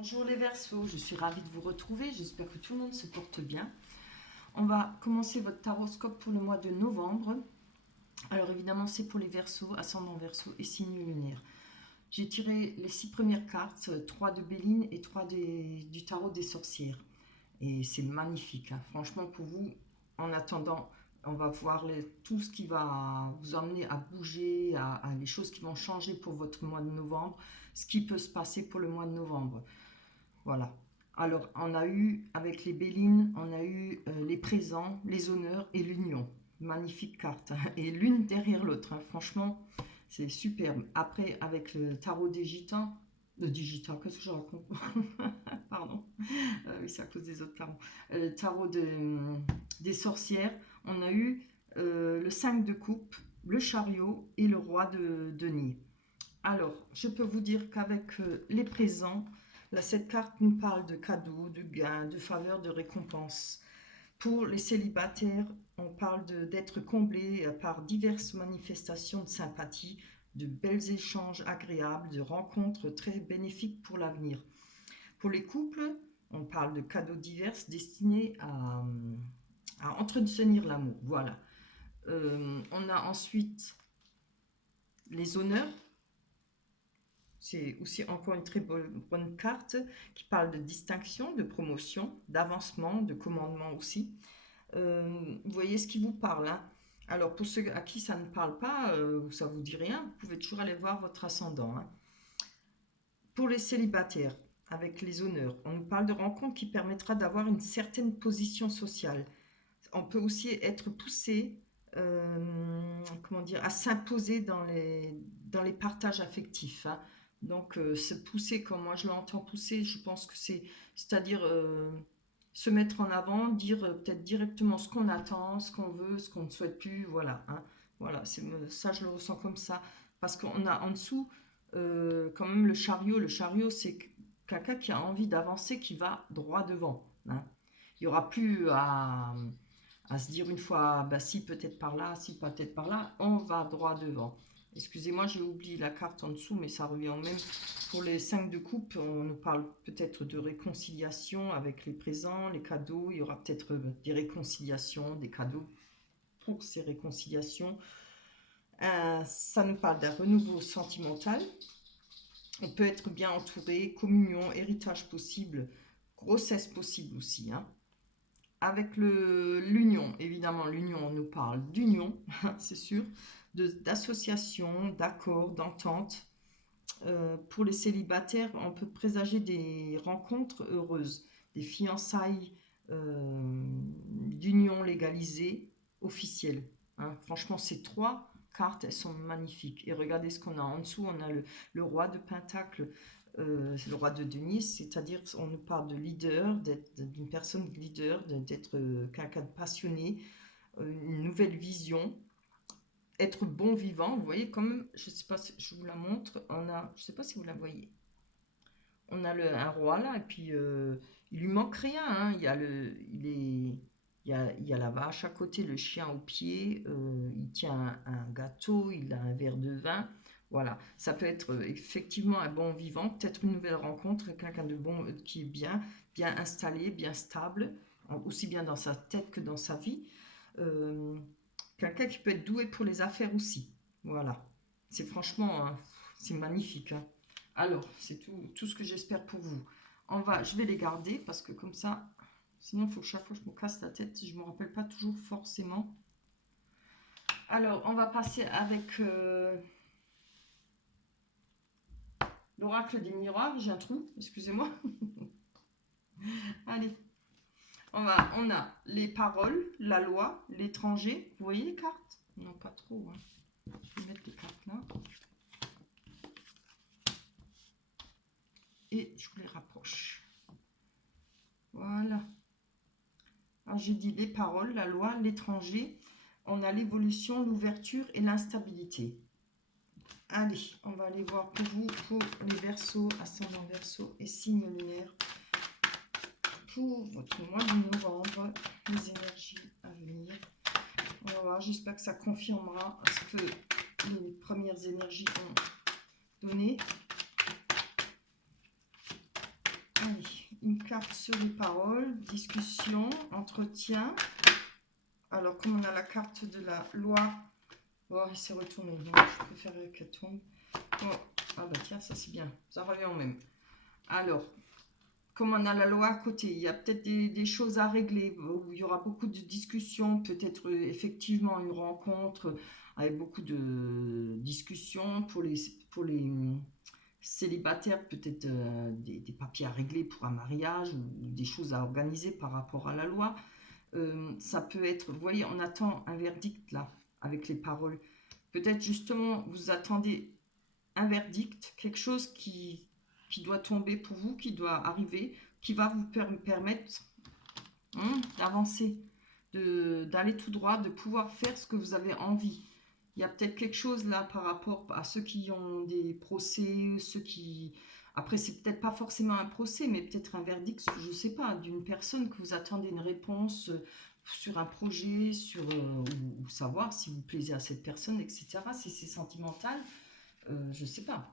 Bonjour les Verseaux, je suis ravie de vous retrouver, j'espère que tout le monde se porte bien. On va commencer votre taroscope pour le mois de novembre. Alors évidemment c'est pour les Verseaux, ascendant Verseau et signe lunaire. J'ai tiré les 6 premières cartes, 3 de Béline et 3 du tarot des sorcières. Et c'est magnifique, hein. Franchement pour vous, en attendant, on va voir tout ce qui va vous emmener à bouger, à les choses qui vont changer pour votre mois de novembre, ce qui peut se passer pour le mois de novembre. Voilà. Alors, on a eu, avec les Bélines, on a eu les présents, les honneurs et l'union. Magnifique carte, hein. Et l'une derrière l'autre, hein. Franchement, c'est superbe. Après, avec le tarot des gitans, qu'est-ce que je raconte? Pardon. Oui, c'est à cause des autres tarots. Le tarot des sorcières, on a eu le 5 de coupe, le chariot et le roi de denier. Alors, je peux vous dire qu'avec les présents, là, cette carte nous parle de cadeaux, de gains, de faveurs, de récompenses. Pour les célibataires, on parle d'être comblés par diverses manifestations de sympathie, de belles échanges agréables, de rencontres très bénéfiques pour l'avenir. Pour les couples, on parle de cadeaux divers destinés à entretenir l'amour. Voilà. On a ensuite les honneurs. C'est aussi encore une très bonne carte qui parle de distinction, de promotion, d'avancement, de commandement aussi. Vous voyez ce qui vous parle, hein. Alors pour ceux à qui ça ne parle pas, ça ne vous dit rien, vous pouvez toujours aller voir votre ascendant, hein. Pour les célibataires, avec les honneurs, on nous parle de rencontres qui permettra d'avoir une certaine position sociale. On peut aussi être poussé, comment dire, à s'imposer dans les partages affectifs, hein. Donc, se pousser, comme moi je l'entends pousser, je pense que c'est-à-dire se mettre en avant, dire peut-être directement ce qu'on attend, ce qu'on veut, ce qu'on ne souhaite plus, voilà, hein. Voilà, ça je le ressens comme ça, parce qu'on a en dessous quand même le chariot. Le chariot, c'est quelqu'un qui a envie d'avancer, qui va droit devant, hein. Il n'y aura plus à se dire une fois, bah si peut-être par là, si peut-être par là, on va droit devant. Excusez-moi, j'ai oublié la carte en dessous, mais ça revient au même. Pour les 5 de coupe, on nous parle peut-être de réconciliation avec les présents, les cadeaux. Il y aura peut-être des réconciliations, des cadeaux pour ces réconciliations. Ça nous parle d'un renouveau sentimental. On peut être bien entouré, communion, héritage possible, grossesse possible aussi, hein. Avec l'union, évidemment, l'union, on nous parle d'union, c'est sûr, d'association, d'accord, d'entente. Pour les célibataires, on peut présager des rencontres heureuses, des fiançailles d'union légalisée, officielle, hein. Franchement, ces 3 cartes, elles sont magnifiques. Et regardez ce qu'on a en dessous, on a le roi de Pentacle, c'est le roi de denier, c'est-à-dire on nous parle de leader, d'une personne leader, d'être quelqu'un de passionné, une nouvelle vision, être bon vivant. Vous voyez quand même, je ne sais pas si je vous la montre, je ne sais pas si vous la voyez, on a un roi là, et puis il lui manque rien, hein. Il y a la vache à côté, le chien au pied, il tient un gâteau, il a un verre de vin. Voilà, ça peut être effectivement un bon vivant, peut-être une nouvelle rencontre, quelqu'un de bon qui est bien installé, bien stable, aussi bien dans sa tête que dans sa vie. Euh, Quelqu'un qui peut être doué pour les affaires aussi. Voilà, c'est franchement, hein, c'est magnifique, hein. Alors, c'est tout ce que j'espère pour vous. Je vais les garder parce que comme ça, sinon il faut que chaque fois je me casse la tête, je ne me rappelle pas toujours forcément. Alors, on va passer avec l'oracle des miroirs. J'ai un trou, excusez-moi. Allez, on a les paroles, la loi, l'étranger. Vous voyez les cartes? Non, pas trop, hein. Je vais mettre les cartes là. Et je vous les rapproche. Voilà. Alors, j'ai dit les paroles, la loi, l'étranger. On a l'évolution, l'ouverture et l'instabilité. Allez, on va aller voir pour vous, pour les Verseaux, ascendant Verseau et signe lunaire, pour votre mois de novembre, les énergies à venir. On va voir, j'espère que ça confirmera ce que les premières énergies ont donné. Allez, une carte sur les paroles, discussion, entretien. Alors, comme on a la carte de la loi, oh, il s'est retourné, donc je préférerais qu'elle tombe. Oh, ah bah tiens, ça c'est bien, ça revient au même. Alors, comme on a la loi à côté, il y a peut-être des choses à régler, où il y aura beaucoup de discussions, peut-être effectivement une rencontre avec beaucoup de discussions pour les célibataires, peut-être des papiers à régler pour un mariage ou des choses à organiser par rapport à la loi. Ça peut être, vous voyez, on attend un verdict là, avec les paroles. Peut-être justement, vous attendez un verdict, quelque chose qui doit tomber pour vous, qui doit arriver, qui va vous permettre d'avancer, d'aller tout droit, de pouvoir faire ce que vous avez envie. Il y a peut-être quelque chose là par rapport à ceux qui ont des procès, ceux qui... Après, c'est peut-être pas forcément un procès, mais peut-être un verdict, je sais pas, d'une personne que vous attendez une réponse sur un projet, ou savoir si vous plaisez à cette personne, etc. Si c'est sentimental, je sais pas.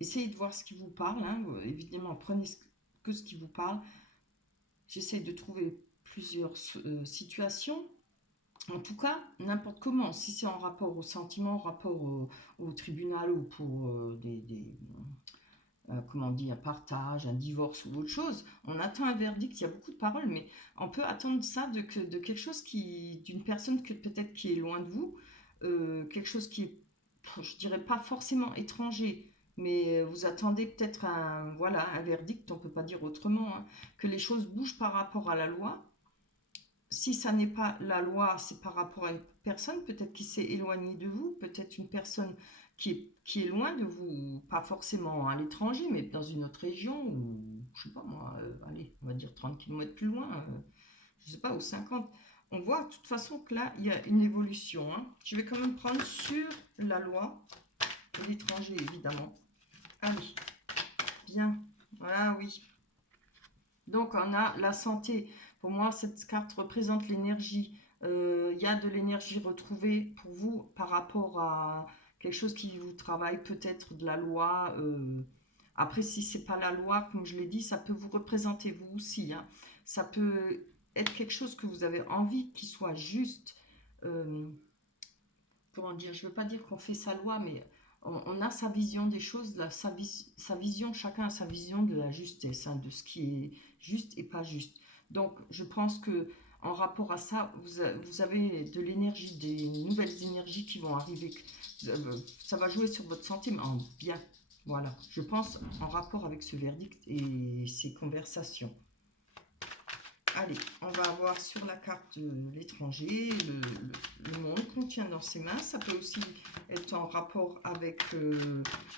Essayez de voir ce qui vous parle, hein. Évidemment, prenez que ce qui vous parle. J'essaye de trouver plusieurs situations. En tout cas, n'importe comment, si c'est en rapport au sentiment, en rapport au tribunal ou pour comment on dit, un partage, un divorce ou autre chose, on attend un verdict, il y a beaucoup de paroles, mais on peut attendre ça de quelque chose d'une personne que peut-être qui est loin de vous, quelque chose qui est, je dirais pas forcément étranger, mais vous attendez peut-être voilà, un verdict, on peut pas dire autrement, hein, que les choses bougent par rapport à la loi. Si ça n'est pas la loi, c'est par rapport à une personne peut-être qui s'est éloignée de vous, peut-être une personne qui est loin de vous, pas forcément à l'étranger, mais dans une autre région, ou je sais pas moi, allez, on va dire 30 km plus loin, je sais pas, ou 50. On voit de toute façon que là, il y a une évolution, hein. Je vais quand même prendre sur la loi, et l'étranger évidemment. Allez, bien, voilà, oui. Donc, on a la santé. Pour moi, cette carte représente l'énergie. Il y a de l'énergie retrouvée pour vous par rapport à quelque chose qui vous travaille, peut-être de la loi. Après, si c'est pas la loi, comme je l'ai dit, ça peut vous représenter vous aussi, hein. Ça peut être quelque chose que vous avez envie qui soit juste. Euh, comment dire, je ne veux pas dire qu'on fait sa loi, mais on a sa vision des choses, là, sa vision, chacun a sa vision de la justesse, hein, de ce qui est juste et pas juste. Donc, je pense que en rapport à ça, vous avez de l'énergie, des nouvelles énergies qui vont arriver. Ça va jouer sur votre santé, mais en bien. Voilà, je pense en rapport avec ce verdict et ces conversations. Allez, on va avoir sur la carte l'étranger, le monde qu'on tient dans ses mains. Ça peut aussi être en rapport avec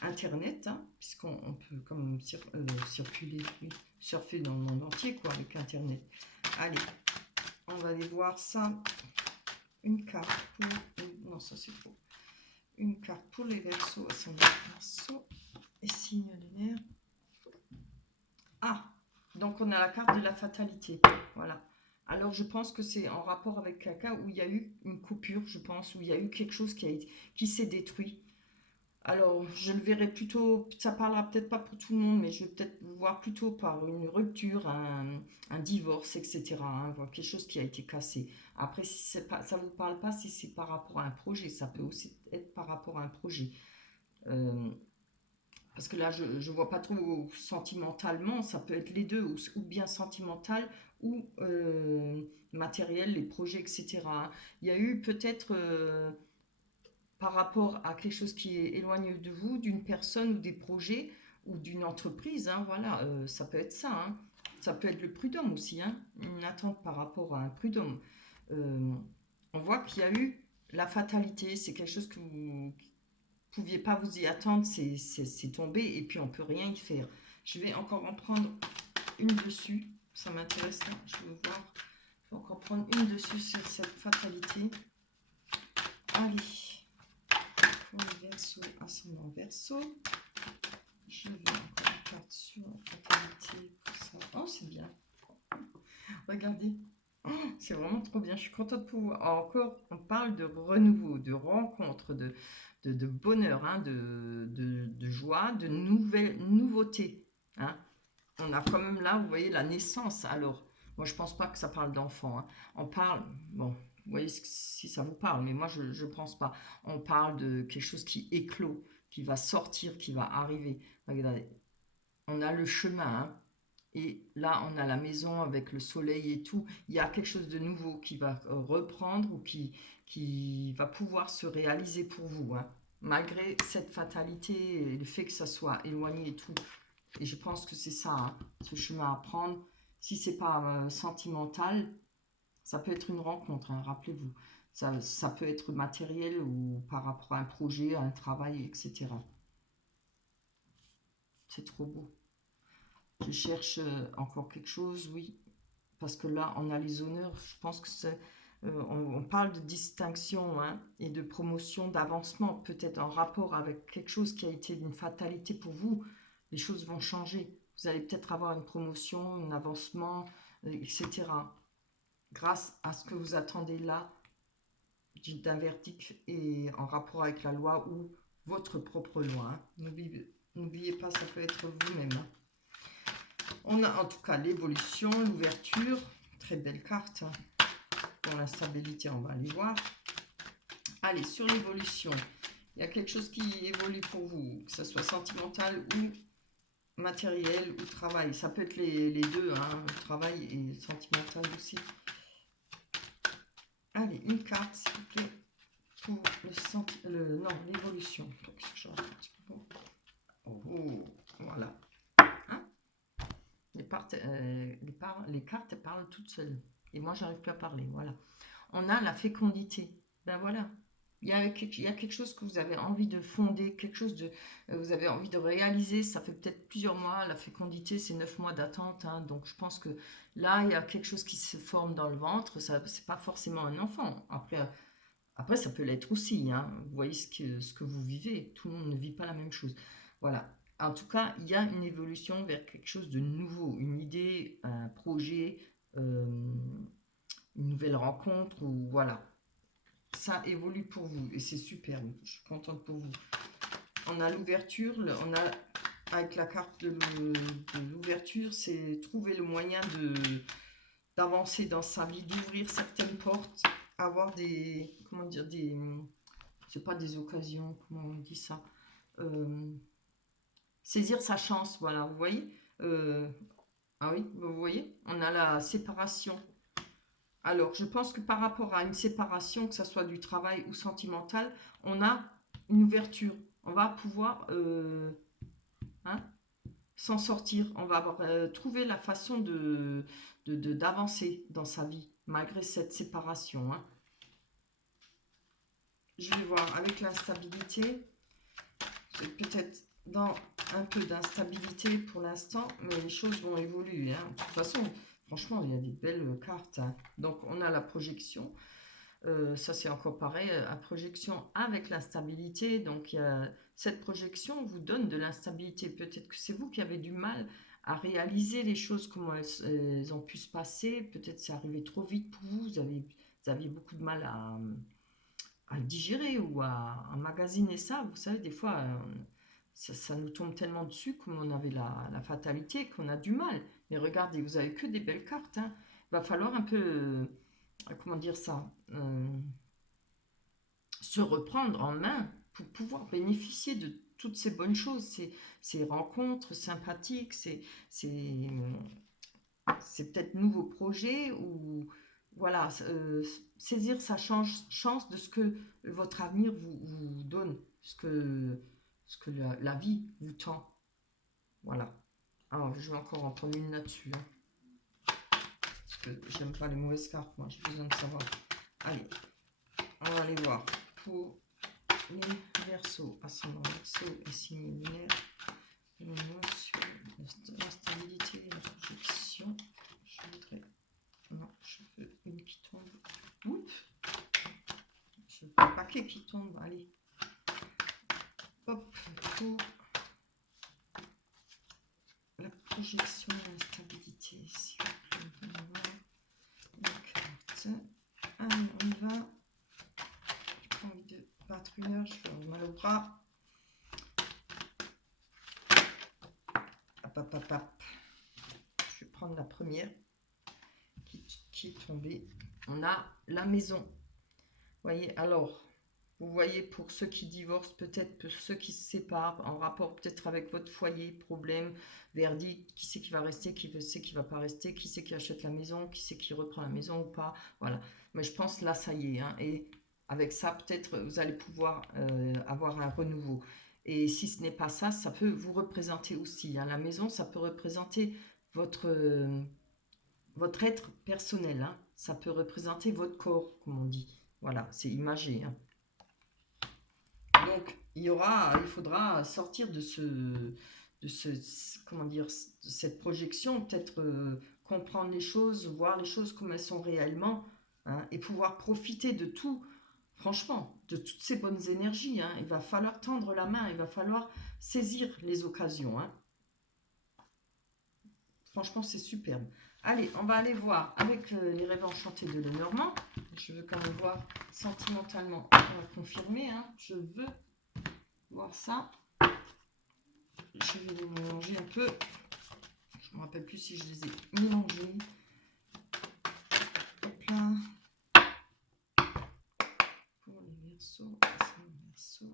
Internet, hein, puisqu'on peut comme circuler, oui, surfer dans le monde entier, quoi, avec Internet. Allez, on va aller voir ça. Une carte pour... Non, ça c'est faux. Une carte pour les Verseaux, ascendant Verseau et signe lunaire. Ah, donc on a la carte de la fatalité. Voilà. Alors je pense que c'est en rapport avec quelqu'un où il y a eu une coupure, je pense, où il y a eu quelque chose qui s'est détruit. Alors je le verrai plutôt, ça parlera peut-être pas pour tout le monde, mais je vais peut-être voir plutôt par une rupture, un divorce, etc. Hein, voir quelque chose qui a été cassé. Après, si c'est pas, ça vous parle pas, si c'est par rapport à un projet, ça peut aussi être par rapport à un projet. Euh, parce que là, je ne vois pas trop sentimentalement, ça peut être les deux, ou bien sentimental, ou matériel, les projets, etc. Il y a eu peut-être, par rapport à quelque chose qui est éloigné de vous, d'une personne ou des projets, ou d'une entreprise, hein, voilà, ça peut être ça. Hein. Ça peut être le prud'homme aussi, hein, une attente par rapport à un prud'homme. Euh, on voit qu'il y a eu la fatalité, c'est quelque chose que vous pouviez pas vous y attendre, c'est tombé et puis on peut rien y faire. Je vais encore en prendre une dessus, ça m'intéresse, hein. Je veux voir. Je vais encore prendre une dessus sur cette fatalité. Allez, pour le Verseau, ascendant Verseau, je vais encore une carte sur la fatalité pour ça. Oh, c'est bien. Regardez. Oh, c'est vraiment trop bien. Je suis contente de pouvoir. Encore, on parle de renouveau, de rencontre, de bonheur, hein, de joie, de nouveautés. Hein. On a quand même là, vous voyez, la naissance. Alors, moi, je pense pas que ça parle d'enfant. Hein. On parle, bon, vous voyez si ça vous parle, mais moi, je ne pense pas. On parle de quelque chose qui éclot, qui va sortir, qui va arriver. Regardez, on a le chemin, hein. Et là, on a la maison avec le soleil et tout. Il y a quelque chose de nouveau qui va reprendre ou qui va pouvoir se réaliser pour vous. Hein. Malgré cette fatalité et le fait que ça soit éloigné et tout. Et je pense que c'est ça, hein, ce chemin à prendre. Si c'est pas sentimental, ça peut être une rencontre, hein, rappelez-vous. Ça peut être matériel ou par rapport à un projet, à un travail, etc. C'est trop beau. Je cherche encore quelque chose, oui. Parce que là, on a les honneurs. Je pense que c'est... on parle de distinction hein, et de promotion, d'avancement, peut-être en rapport avec quelque chose qui a été une fatalité pour vous. Les choses vont changer. Vous allez peut-être avoir une promotion, un avancement, etc. Grâce à ce que vous attendez là d'un verdict et en rapport avec la loi ou votre propre loi. Hein. N'oubliez pas, ça peut être vous-même. Hein. On a en tout cas l'évolution, l'ouverture. Très belle carte. Hein. Pour l'instabilité, on va aller voir. Allez, sur l'évolution, il y a quelque chose qui évolue pour vous, que ce soit sentimental ou matériel ou travail. Ça peut être les deux, hein, le travail et sentimental aussi. Allez, une carte, s'il vous plaît, pour l'évolution. Oh, voilà. Hein les cartes parlent toutes seules. Et moi, j'arrive plus à parler. Voilà. On a la fécondité. Ben voilà. Il y a quelque chose que vous avez envie de fonder, quelque chose de, vous avez envie de réaliser. Ça fait peut-être plusieurs mois. La fécondité, c'est 9 mois d'attente. Hein, donc, je pense que là, il y a quelque chose qui se forme dans le ventre. Ça, c'est pas forcément un enfant. Après ça peut l'être aussi. Hein, vous voyez ce que vous vivez. Tout le monde ne vit pas la même chose. Voilà. En tout cas, il y a une évolution vers quelque chose de nouveau. Une idée, un projet, une nouvelle rencontre. Ou voilà. Ça évolue pour vous et c'est super, je suis contente pour vous. On a l'ouverture, on a avec la carte de l'ouverture, c'est trouver le moyen d'avancer dans sa vie, d'ouvrir certaines portes, avoir des, comment dire, c'est pas des occasions, comment on dit ça, saisir sa chance, voilà, vous voyez, ah oui, vous voyez, on a la séparation. Alors, je pense que par rapport à une séparation, que ce soit du travail ou sentimental, on a une ouverture. On va pouvoir hein, s'en sortir. On va trouver la façon d'avancer dans sa vie, malgré cette séparation. Hein. Je vais voir avec l'instabilité. C'est peut-être dans un peu d'instabilité pour l'instant, mais les choses vont évoluer. Hein. De toute façon, franchement, il y a des belles cartes. Hein. Donc, on a la projection. Ça, c'est encore pareil. La projection avec l'instabilité. Donc, cette projection vous donne de l'instabilité. Peut-être que c'est vous qui avez du mal à réaliser les choses, comment elles ont pu se passer. Peut-être c'est arrivé trop vite pour vous. Vous aviez beaucoup de mal à le digérer ou à emmagasiner ça. Vous savez, des fois, ça nous tombe tellement dessus comme on avait la fatalité qu'on a du mal. Mais regardez, vous avez que des belles cartes. Hein. Il va falloir un peu, comment dire ça, se reprendre en main pour pouvoir bénéficier de toutes ces bonnes choses, ces rencontres sympathiques, c'est peut-être nouveaux projets ou voilà, saisir sa chance de ce que votre avenir vous donne, ce que la vie vous tend. Voilà. Alors, je vais encore en prendre une là-dessus. Hein, parce que j'aime pas les mauvaises cartes, moi, j'ai besoin de savoir. Allez, on va aller voir pour les Verseaux, ascendant Verseau et signe lunaire. Sur la stabilité et la projection. Je voudrais. Non, je veux une qui tombe. Oups. Je veux un paquet qui tombe. Allez. Hop. Pour la projection et la stabilité. S'il vous plaît, on va voir la carte. Allez, on y va. J'ai pas envie de battre une heure. Je vais avoir mal au bras. Hop, hop, hop, hop. Je vais prendre la première qui est tombée. On a la maison. Vous voyez, alors, vous voyez, pour ceux qui divorcent, peut-être pour ceux qui se séparent, en rapport peut-être avec votre foyer, problème, verdict, qui c'est qui va rester, qui c'est qui va pas rester, qui c'est qui achète la maison, qui c'est qui reprend la maison ou pas. Voilà. Mais je pense là, ça y est. Hein, et avec ça, peut-être vous allez pouvoir avoir un renouveau. Et si ce n'est pas ça, ça peut vous représenter aussi. Hein. La maison, ça peut représenter votre être personnel. Hein. Ça peut représenter votre corps, comme on dit. Voilà, c'est imagé. Hein. Donc, il faudra sortir comment dire, de cette projection, peut-être comprendre les choses, voir les choses comme elles sont réellement, hein, et pouvoir profiter de tout, franchement, de toutes ces bonnes énergies. Hein. Il va falloir tendre la main, il va falloir saisir les occasions. Hein. Franchement, c'est superbe. Allez, on va aller voir avec les rêves enchantés de Lenormand. Je veux quand même voir sentimentalement confirmer. Hein. Je veux voir ça. Je vais les mélanger un peu. Je ne me rappelle plus si je les ai mélangés. Hop là. Pour les Verseaux, c'est les Verseaux.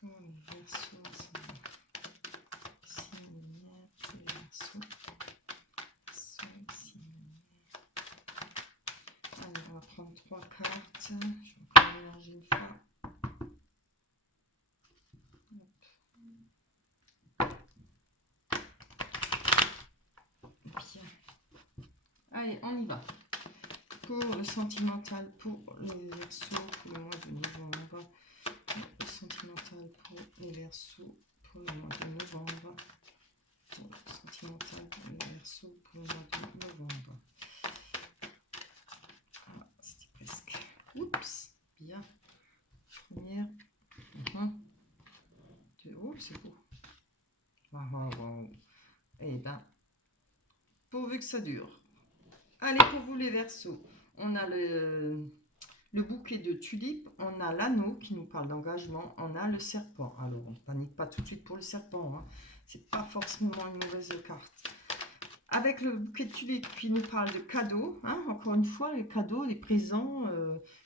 Pour les Verseaux, on va prendre 3 cartes. Je vais encore mélanger une fois. Bien. Allez, on y va. Pour le sentimental, pour les Verseaux, pour le mois de novembre. Le sentimental pour les Verseaux, pour le mois de novembre. Pour le sentimental pour les Verseaux, pour le mois de novembre. Ah, c'était presque. Oups, bien. Première. Oh, c'est beau. Wow. Eh ben, pourvu que ça dure. Allez, pour vous les Verseaux, on a le bouquet de tulipes, on a l'anneau qui nous parle d'engagement, on a le serpent. Alors, on ne panique pas tout de suite pour le serpent, hein. C'est pas forcément une mauvaise carte. Avec le bouquet de tulipes qui nous parle de cadeaux, hein, encore une fois, les cadeaux, les présents,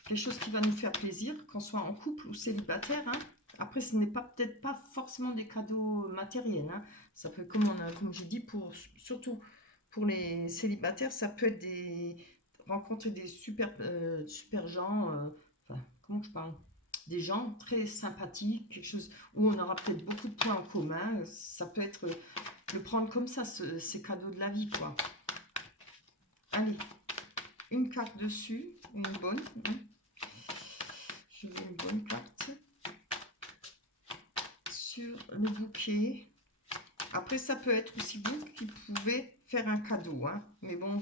quelque chose qui va nous faire plaisir, qu'on soit en couple ou célibataire. Hein. Après, ce n'est peut-être pas forcément des cadeaux matériels. Hein. Ça peut, comme j'ai dit, surtout pour les célibataires, ça peut être rencontrer des super gens, enfin, comment je parle, des gens très sympathiques, quelque chose où on aura peut-être beaucoup de points en commun. Ça peut être le prendre comme ça, ces cadeaux de la vie, quoi. Allez, une carte dessus, une bonne. Je veux une bonne carte sur le bouquet. Après, ça peut être aussi vous qui pouvez faire un cadeau, hein. Mais bon,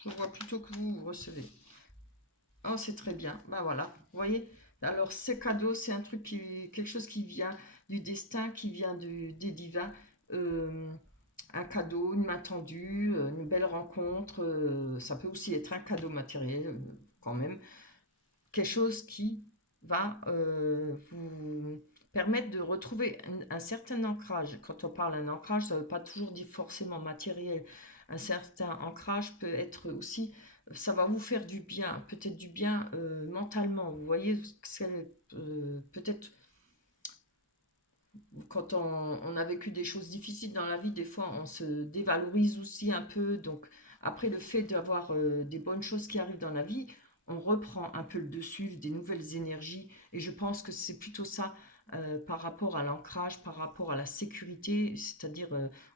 je vois plutôt que vous recevez. Oh, c'est très bien. Ben voilà, vous voyez. Alors, ces cadeaux, c'est un truc quelque chose qui vient du destin, qui vient des divins. Un cadeau, une main tendue, une belle rencontre. Ça peut aussi être un cadeau matériel, quand même. Quelque chose qui va vous permettre de retrouver un certain ancrage. Quand on parle d'un ancrage, ça ne veut pas toujours dire forcément matériel. Un certain ancrage peut être aussi, ça va vous faire du bien, peut-être du bien mentalement. Vous voyez, peut-être quand on a vécu des choses difficiles dans la vie, des fois on se dévalorise aussi un peu. Donc après, le fait d'avoir des bonnes choses qui arrivent dans la vie, on reprend un peu le dessus, des nouvelles énergies. Et je pense que c'est plutôt ça par rapport à l'ancrage, par rapport à la sécurité. C'est-à-dire,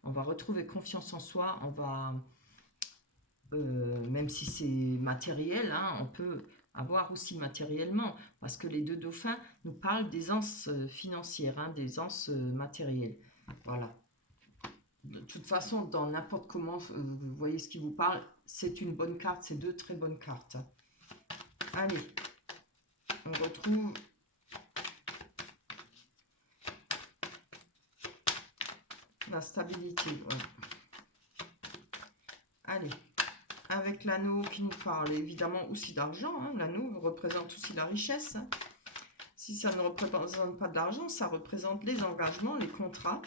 on va retrouver confiance en soi, on va, même si c'est matériel, hein, on peut avoir aussi matériellement, parce que les deux dauphins nous parlent d'aisance financière, hein, d'aisance matérielle. Voilà. De toute façon, dans n'importe comment, vous voyez ce qui vous parle, c'est une bonne carte, c'est deux très bonnes cartes. Allez, on retrouve la stabilité. Voilà. Allez, avec l'anneau qui nous parle évidemment aussi d'argent. Hein. L'anneau représente aussi la richesse. Hein. Si ça ne représente pas d'argent, ça représente les engagements, les contrats.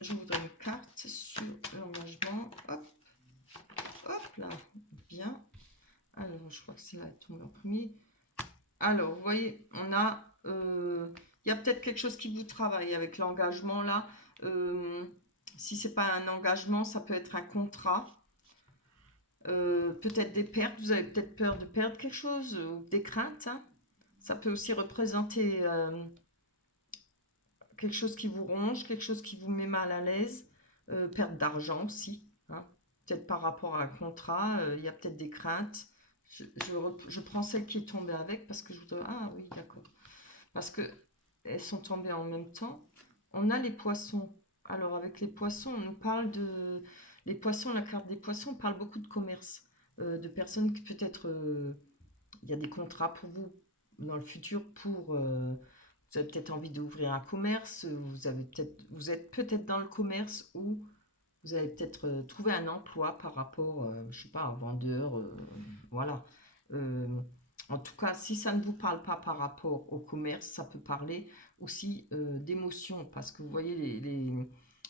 Je voudrais une carte sur l'engagement. Hop, hop là, bien. Alors, je crois que c'est là qui tombe en premier. Alors, vous voyez, on a... il y a peut-être quelque chose qui vous travaille avec l'engagement là. Si c'est pas un engagement, ça peut être un contrat. Peut-être des pertes. Vous avez peut-être peur de perdre quelque chose ou des craintes. Hein. Ça peut aussi représenter quelque chose qui vous ronge, quelque chose qui vous met mal à l'aise. Perte d'argent aussi. Hein. Peut-être par rapport à un contrat, il y a peut-être des craintes. Je prends celle qui est tombée avec parce que je voudrais... Ah oui, d'accord. Parce que elles sont tombées en même temps. On a les poissons. Alors avec les poissons, on nous parle de... Les poissons, la carte des poissons parle beaucoup de commerce. De personnes qui peut-être... il y a des contrats pour vous dans le futur pour... vous avez peut-être envie d'ouvrir un commerce. Vous êtes peut-être dans le commerce ou vous allez peut-être trouver un emploi par rapport, je sais pas, un vendeur. Voilà. Euh, En tout cas, si ça ne vous parle pas par rapport au commerce, ça peut parler aussi d'émotions. Parce que vous voyez,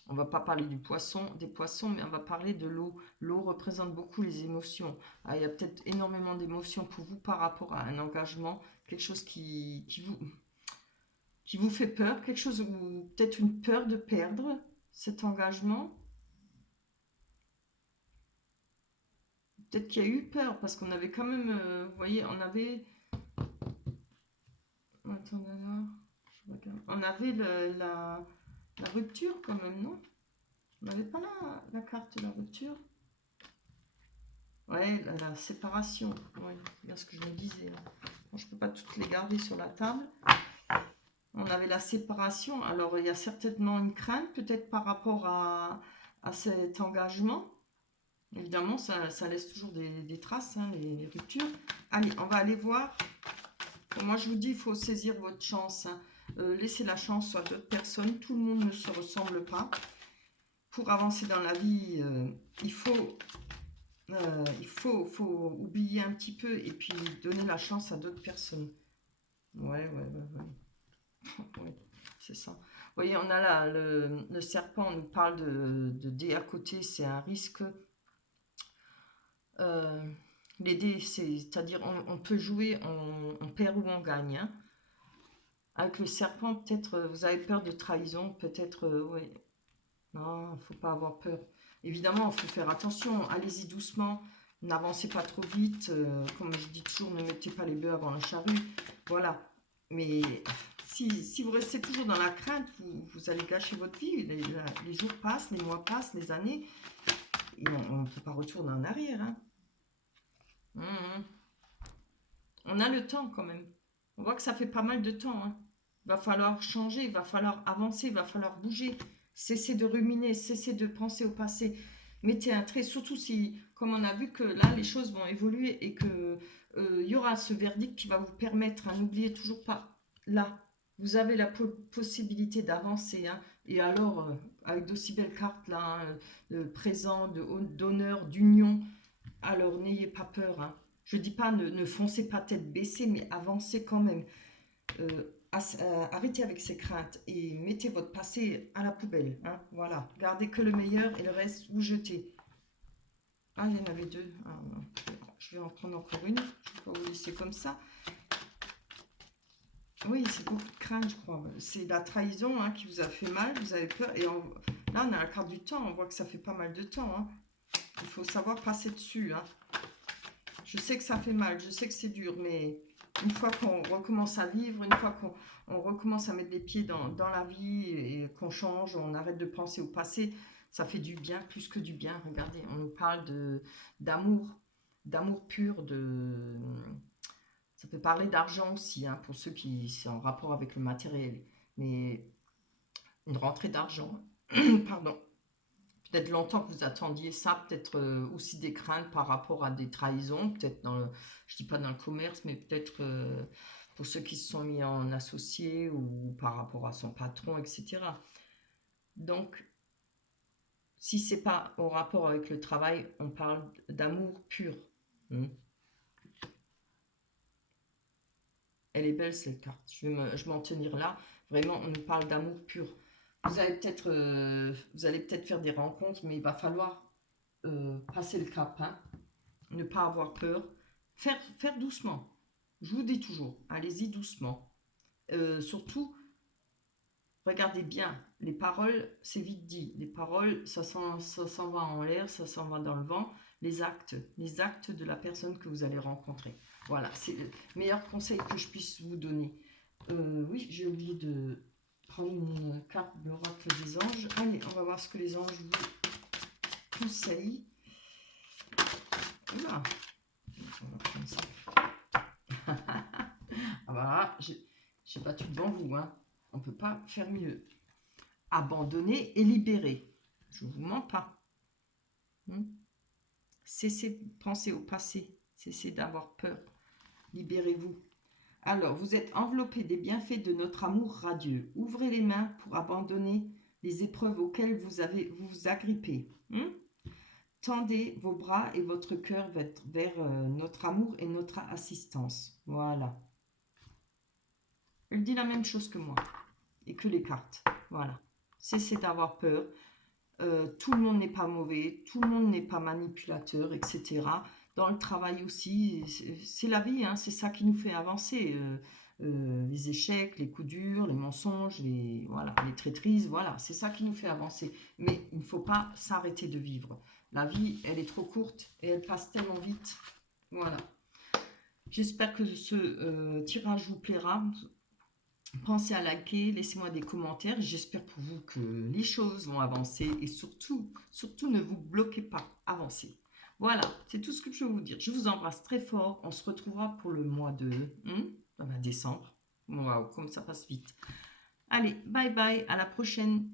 on ne va pas parler des poissons, mais on va parler de l'eau. L'eau représente beaucoup les émotions. Ah, il y a peut-être énormément d'émotions pour vous par rapport à un engagement, quelque chose qui vous fait peur, quelque chose ou peut-être une peur de perdre cet engagement. Peut-être qu'il y a eu peur parce qu'on avait quand même, vous voyez, on avait... Attendez là, je regarde. On avait la rupture quand même, non? On n'avait pas la carte de la rupture? Ouais, la séparation. Ouais, c'est bien ce que je me disais. Bon, je ne peux pas toutes les garder sur la table. On avait la séparation. Alors, il y a certainement une crainte, peut-être par rapport à cet engagement. Évidemment, ça laisse toujours des traces, hein, les ruptures. Allez, on va aller voir. Moi, je vous dis, il faut saisir votre chance. Hein. Laissez la chance à d'autres personnes. Tout le monde ne se ressemble pas. Pour avancer dans la vie, faut oublier un petit peu et puis donner la chance à d'autres personnes. Ouais. Ouais, c'est ça. Vous voyez, on a là le serpent, on nous parle de dés à côté, c'est un risque. Les dés, c'est-à-dire on peut jouer, on perd ou on gagne. Hein. Avec le serpent, peut-être vous avez peur de trahison, peut-être, oui. Non, il ne faut pas avoir peur. Évidemment, il faut faire attention, allez-y doucement, n'avancez pas trop vite. Comme je dis toujours, ne mettez pas les bœufs avant la charrue. Voilà. Mais si vous restez toujours dans la crainte, vous allez gâcher votre vie. Les jours passent, les mois passent, les années. Et on ne peut pas retourner en arrière. Hein. On a le temps quand même. On voit que ça fait pas mal de temps. Hein. Il va falloir changer, il va falloir avancer, il va falloir bouger. Cessez de ruminer, cessez de penser au passé. Mettez un trait, surtout si, comme on a vu que là, les choses vont évoluer et que y aura ce verdict qui va vous permettre, hein, n'oubliez toujours pas, là, vous avez la possibilité d'avancer. Hein, et alors, avec d'aussi belles cartes, là, hein, de présent, d'honneur, d'union, alors n'ayez pas peur. Hein. Je ne dis pas ne foncez pas tête baissée, mais avancez quand même. Arrêtez avec ces craintes et mettez votre passé à la poubelle. Hein, voilà. Gardez que le meilleur et le reste, vous jetez. Ah, il y en avait deux. Ah, je vais en prendre encore une. Je ne vais pas vous laisser comme ça. Oui, c'est beaucoup de crainte, je crois. C'est la trahison hein, qui vous a fait mal, vous avez peur. Et là, on a la carte du temps. On voit que ça fait pas mal de temps. Hein. Il faut savoir passer dessus. Hein. Je sais que ça fait mal, je sais que c'est dur, mais une fois qu'on recommence à vivre, une fois qu'on recommence à mettre les pieds dans la vie et qu'on change, on arrête de penser au passé, ça fait du bien, plus que du bien. Regardez, on nous parle d'amour pur, ça peut parler d'argent aussi, hein, pour ceux qui sont en rapport avec le matériel, mais une rentrée d'argent, pardon. Peut-être longtemps que vous attendiez ça, peut-être aussi des craintes par rapport à des trahisons, peut-être je dis pas dans le commerce, mais peut-être pour ceux qui se sont mis en associé ou par rapport à son patron, etc. Donc, Si c'est pas au rapport avec le travail, on parle d'amour pur. Elle est belle cette carte. Je vais m'en tenir là. Vraiment, on nous parle d'amour pur. Vous allez peut-être faire des rencontres, mais il va falloir passer le cap, hein. Ne pas avoir peur. Faire doucement. Je vous dis toujours, allez-y doucement. Surtout, regardez bien, les paroles, c'est vite dit. Les paroles, ça s'en va en l'air, ça s'en va dans le vent. Les actes de la personne que vous allez rencontrer. Voilà, c'est le meilleur conseil que je puisse vous donner. Oui, j'ai oublié de prendre une carte de l'oracle des anges. Allez, on va voir ce que les anges vous conseillent. Oula, on va prendre ça. Ah bah, j'ai battu devant vous, hein. On ne peut pas faire mieux. Abandonner et libérer. Je ne vous mens pas. Cessez de penser au passé. Cessez d'avoir peur. Libérez-vous. Alors, vous êtes enveloppé des bienfaits de notre amour radieux. Ouvrez les mains pour abandonner les épreuves auxquelles vous vous agrippez. Tendez vos bras et votre cœur vers notre amour et notre assistance. Voilà. Elle dit la même chose que moi et que les cartes. Voilà. Cessez d'avoir peur. Tout le monde n'est pas mauvais, tout le monde n'est pas manipulateur, etc. Dans le travail aussi, c'est la vie, hein, c'est ça qui nous fait avancer. Les échecs, les coups durs, les mensonges, les traîtrises, voilà, c'est ça qui nous fait avancer. Mais il ne faut pas s'arrêter de vivre. La vie, elle est trop courte et elle passe tellement vite. Voilà. J'espère que ce tirage vous plaira. Pensez à liker, laissez-moi des commentaires. J'espère pour vous que les choses vont avancer et surtout, surtout ne vous bloquez pas, avancez. Voilà, c'est tout ce que je veux vous dire. Je vous embrasse très fort. On se retrouvera pour le mois de décembre. Waouh, comme ça passe vite. Allez, bye bye, à la prochaine.